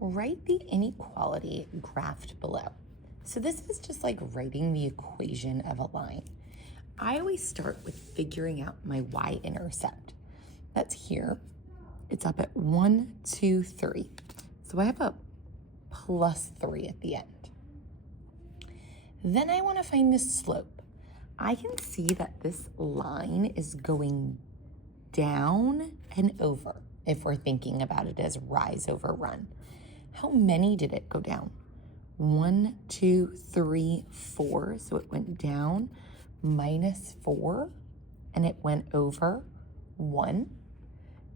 Write the inequality graphed below. So this is just like writing the equation of a line. I always start with figuring out my y-intercept. That's here. It's up at 1, 2, 3. So I have a plus 3 at the end. Then I want to find the slope. I can see that this line is going down and over if we're thinking about it as rise over run. How many did it go down? 1, 2, 3, 4. So it went down minus 4 and it went over 1.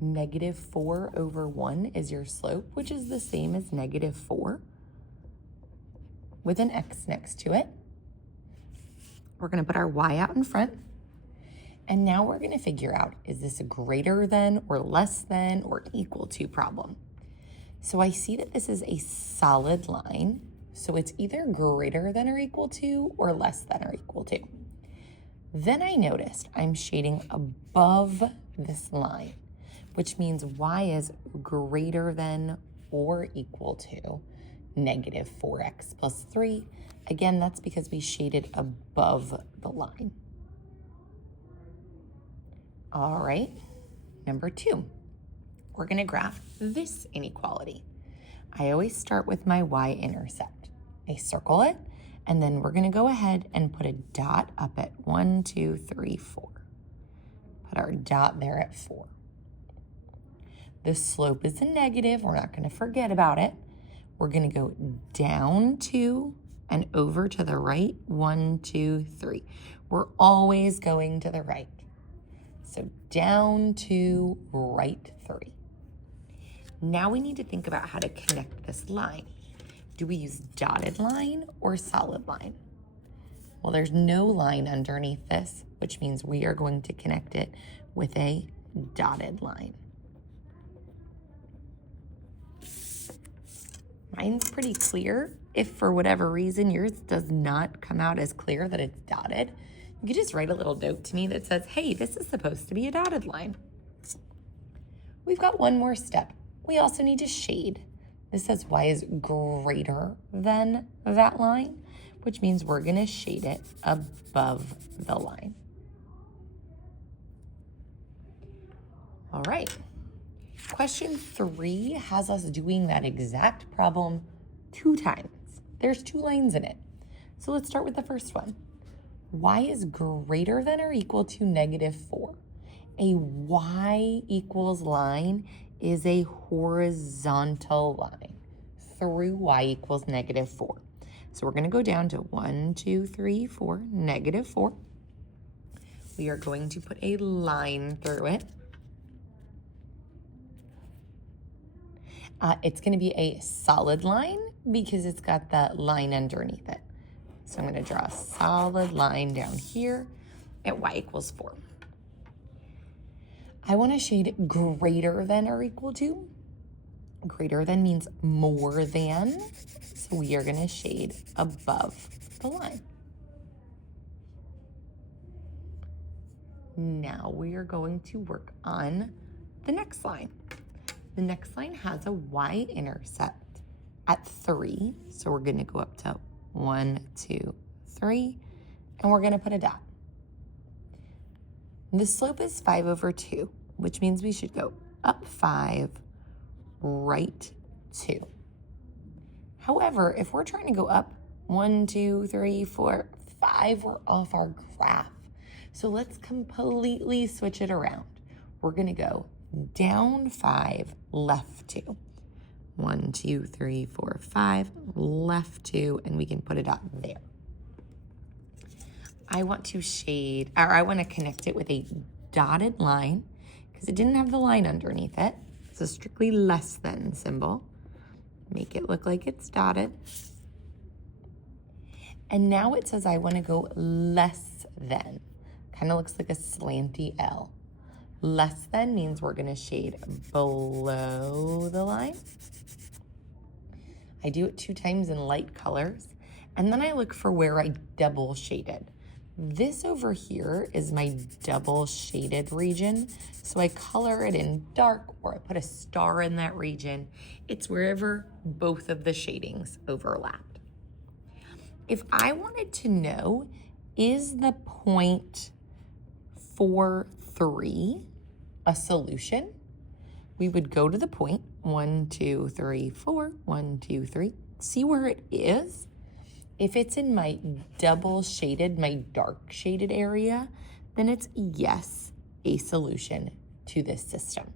Negative 4 over 1 is your slope, which is the same as negative 4 with an x next to it. We're going to put our y out in front. And now we're going to figure out, is this a greater than or less than or equal to problem? So I see that this is a solid line. So it's either greater than or equal to or less than or equal to. Then I noticed I'm shading above this line, which means y is greater than or equal to negative 4x plus 3. Again, that's because we shaded above the line. All right, number 2, we're going to graph this inequality. I always start with my y-intercept. I circle it, and then we're going to go ahead and put a dot up at 1, 2, 3, 4. Put our dot there at 4. The slope is a negative. We're not going to forget about it. We're going to go down 2 and over to the right, 1, 2, 3. We're always going to the right. So down 2, right 3. Now we need to think about how to connect this line. Do we use dotted line or solid line? Well, there's no line underneath this, which means we are going to connect it with a dotted line. Mine's pretty clear. If for whatever reason yours does not come out as clear that it's dotted, you could just write a little note to me that says, hey, this is supposed to be a dotted line. We've got one more step. We also need to shade. This says y is greater than that line, which means we're going to shade it above the line. All right. Question 3 has us doing that exact problem 2 times. There's 2 lines in it. So let's start with the first one. Y is greater than or equal to negative 4. A y equals line is a horizontal line through y equals negative 4. So we're going to go down to 1, 2, 3, 4, negative 4. We are going to put a line through it. It's going to be a solid line because it's got that line underneath it. So I'm going to draw a solid line down here at y equals 4. I want to shade greater than or equal to. Greater than means more than. So we are going to shade above the line. Now we are going to work on the next line. The next line has a y-intercept at 3. So we're going to go up to 1, 2, 3, and we're going to put a dot. The slope is 5 over 2, which means we should go up 5, right 2. However, if we're trying to go up 1, 2, 3, 4, 5, we're off our graph. So let's completely switch it around. We're going to go down 5, left 2. 1, 2, 3, 4, 5, left 2, and we can put a dot there. I want to shade, or I want to connect it with a dotted line because it didn't have the line underneath it. It's a strictly less than symbol. Make it look like it's dotted. And now it says I want to go less than. Kind of looks like a slanty L. Less than means we're going to shade below the line. I do it 2 times in light colors. And then I look for where I double shaded. This over here is my double shaded region. So I color it in dark or I put a star in that region. It's wherever both of the shadings overlapped. If I wanted to know, is the 0.43 a solution? We would go to the point, 1, 2, 3, 4, 1, 2, 3, see where it is. If it's in my double shaded, my dark shaded area, then it's yes, a solution to this system.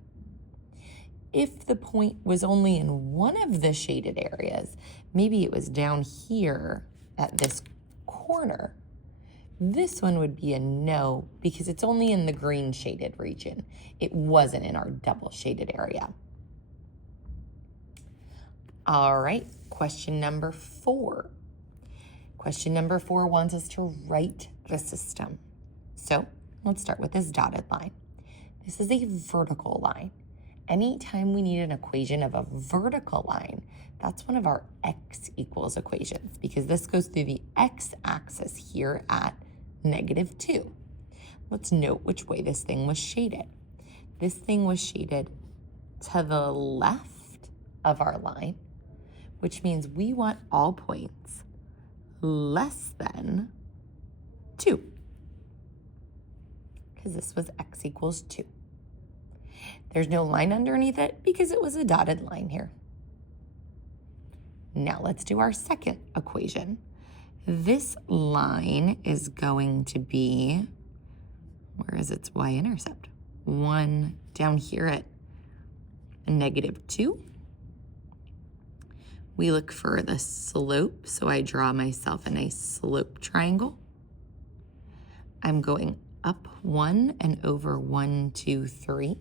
If the point was only in one of the shaded areas, maybe it was down here at this corner, this one would be a no because it's only in the green shaded region. It wasn't in our double shaded area. All right, question number 4. Question number 4 wants us to write the system. So let's start with this dotted line. This is a vertical line. Anytime we need an equation of a vertical line, that's one of our x equals equations because this goes through the x-axis here at -2. Let's note which way this thing was shaded. This thing was shaded to the left of our line, which means we want all points less than 2 because this was x equals 2. There's no line underneath it because it was a dotted line here. Now let's do our second equation. This line is going to be, where is its y-intercept? 1 down here at -2. We look for the slope, so I draw myself a nice slope triangle. I'm going up 1 and over 1, 2, 3.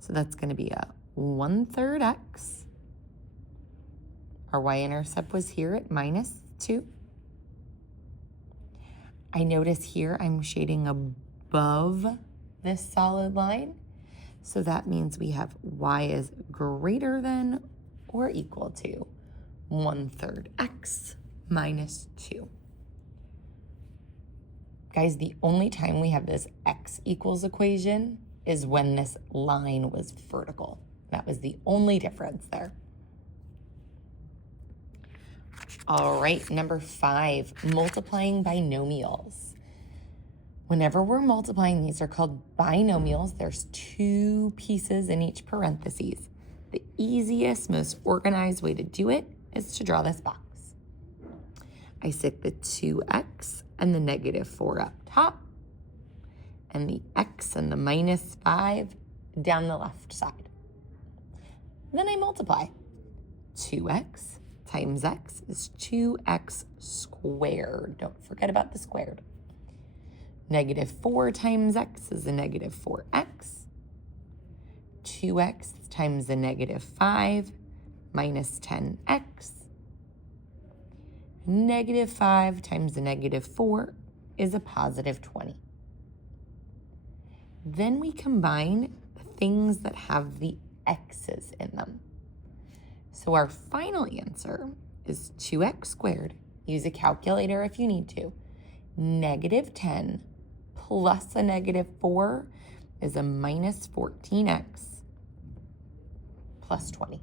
So that's going to be a 1/3 x. Our y-intercept was here at -2. I notice here I'm shading above this solid line. So that means we have y is greater than or equal to 1/3 x minus 2. Guys, the only time we have this x equals equation is when this line was vertical. That was the only difference there. All right, number 5, multiplying binomials. Whenever we're multiplying, these are called binomials. There's 2 pieces in each parentheses. The easiest, most organized way to do it is to draw this box. I stick the 2x and the -4 up top, and the x and the -5 down the left side. Then I multiply. 2x times x is 2x squared. Don't forget about the squared. -4 times x is a -4x. 2x times the -5 minus 10x. -5 times the -4 is a +20. Then we combine the things that have the x's in them. So our final answer is 2x squared. Use a calculator if you need to. -10 plus a -4 is a -14x plus 20.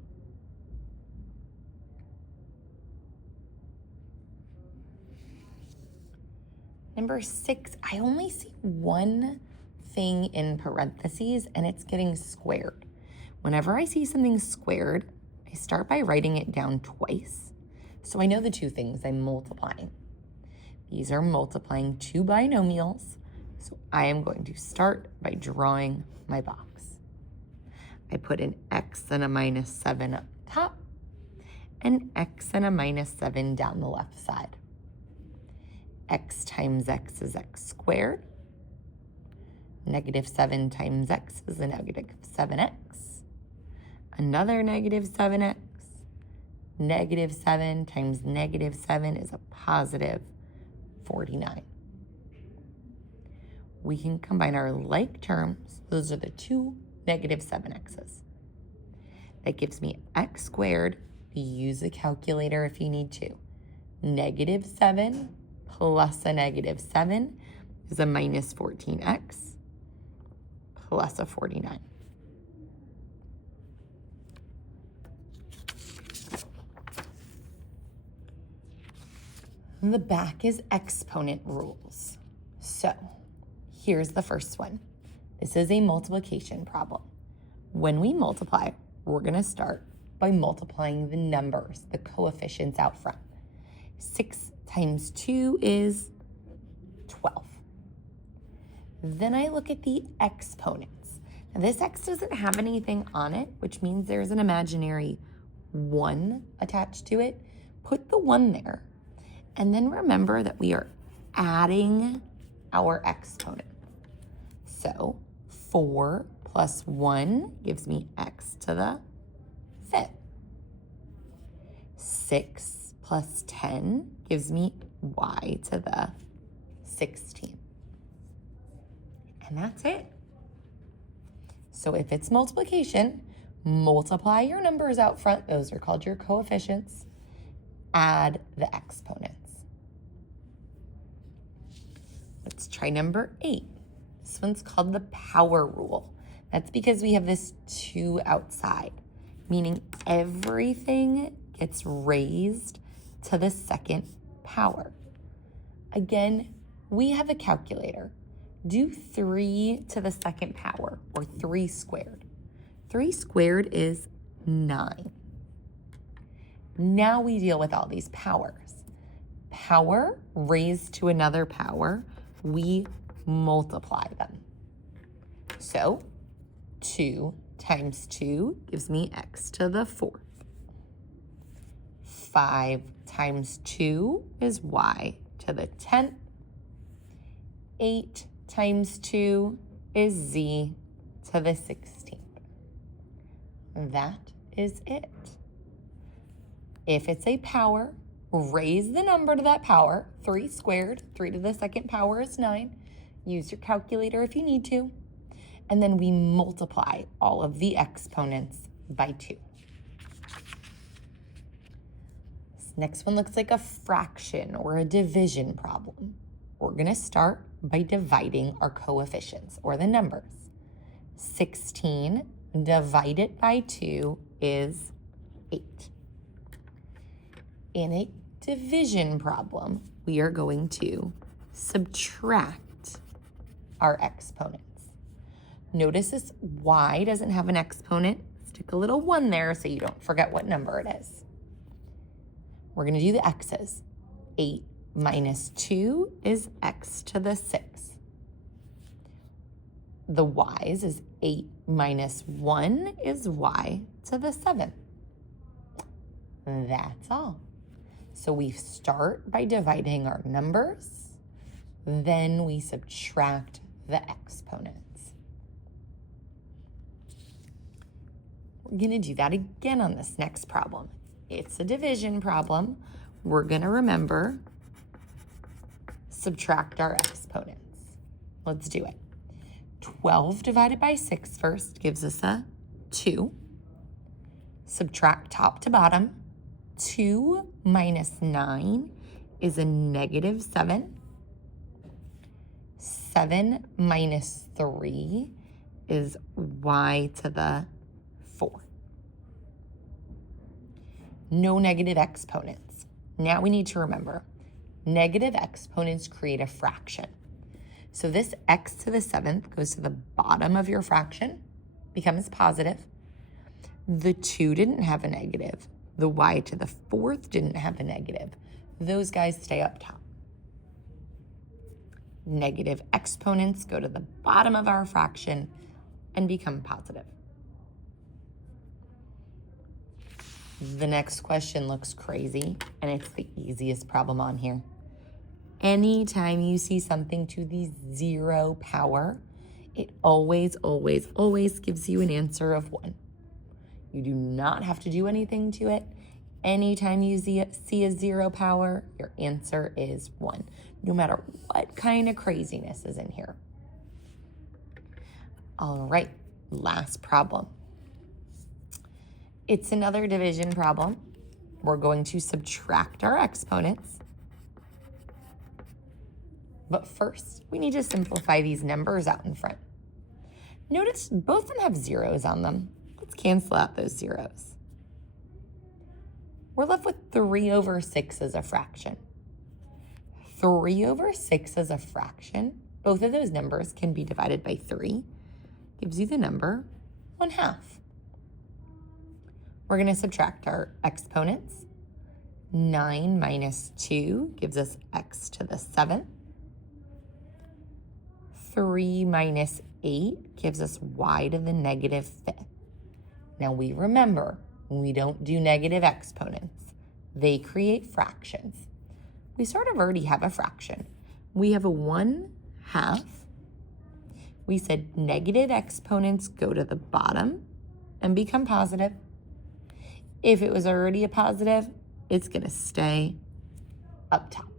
Number 6, I only see one thing in parentheses and it's getting squared. Whenever I see something squared, I start by writing it down twice. So I know the 2 things I'm multiplying. These are multiplying 2 binomials. So I am going to start by drawing my box. I put an x and a -7 up top, and x and a -7 down the left side. X times x is x squared. -7 times x is a -7x. Another -7x. -7 times -7 is a +49. We can combine our like terms. Those are the 2 -7x's. That gives me x squared. Use a calculator if you need to. -7 plus a -7 is a minus 14x plus a 49. And the back is exponent rules. So here's the first one. This is a multiplication problem. When we multiply, we're going to start by multiplying the numbers, the coefficients out front. 6 times 2 is 12. Then I look at the exponents. Now this x doesn't have anything on it, which means there's an imaginary 1 attached to it. Put the 1 there. And then remember that we are adding our exponent. So 4 plus 1 gives me x to the 5th. 6 plus 10 gives me y to the 16th. And that's it. So if it's multiplication, multiply your numbers out front. Those are called your coefficients. Add the exponents. Let's try number 8. This one's called the power rule. That's because we have this 2 outside, meaning everything gets raised to the second power. Again, we have a calculator. Do 3 to the second power, or 3 squared. 3 squared is 9. Now we deal with all these powers. Power raised to another power, we multiply them. So 2 times 2 gives me x to the 4th. 5 times 2 is y to the 10th. 8 times 2 is z to the 16th. That is it. If it's a power, raise the number to that power. 3 squared, 3 to the second power is 9. Use your calculator if you need to. And then we multiply all of the exponents by 2. This next one looks like a fraction or a division problem. We're going to start by dividing our coefficients, or the numbers. 16 divided by 2 is 8. In a division problem, we are going to subtract our exponents. Notice this y doesn't have an exponent. Stick a little 1 there so you don't forget what number it is. We're going to do the x's. 8 minus 2 is x to the 6th. The y's is 8 minus 1 is y to the 7th. That's all. So we start by dividing our numbers, then we subtract the exponents. We're going to do that again on this next problem. It's a division problem. We're going to remember, subtract our exponents. Let's do it. 12 divided by 6 first gives us a 2. Subtract top to bottom. 2 minus 9 is a negative 7. 7 minus 3 is y to the 4. No negative exponents. Now we need to remember, negative exponents create a fraction. So this x to the 7th goes to the bottom of your fraction, becomes positive. The 2 didn't have a negative. The y to the 4th didn't have a negative. Those guys stay up top. Negative exponents go to the bottom of our fraction and become positive. The next question looks crazy, and it's the easiest problem on here. Anytime you see something to the 0 power, it always, always, always gives you an answer of 1. You do not have to do anything to it. Anytime you see a 0 power, your answer is 1, no matter what kind of craziness is in here. All right, last problem. It's another division problem. We're going to subtract our exponents But first, we need to simplify these numbers out in front. Notice both of them have zeros on them. Let's cancel out those zeros. We're left with 3 over 6 as a fraction. 3 over 6 as a fraction, both of those numbers can be divided by 3. Gives you the number 1/2. We're going to subtract our exponents. 9 minus 2 gives us x to the 7th. 3 minus 8 gives us y to the negative 5th. Now we remember, we don't do negative exponents. They create fractions. We sort of already have a fraction. We have a 1/2. We said negative exponents go to the bottom and become positive. If it was already a positive, it's going to stay up top.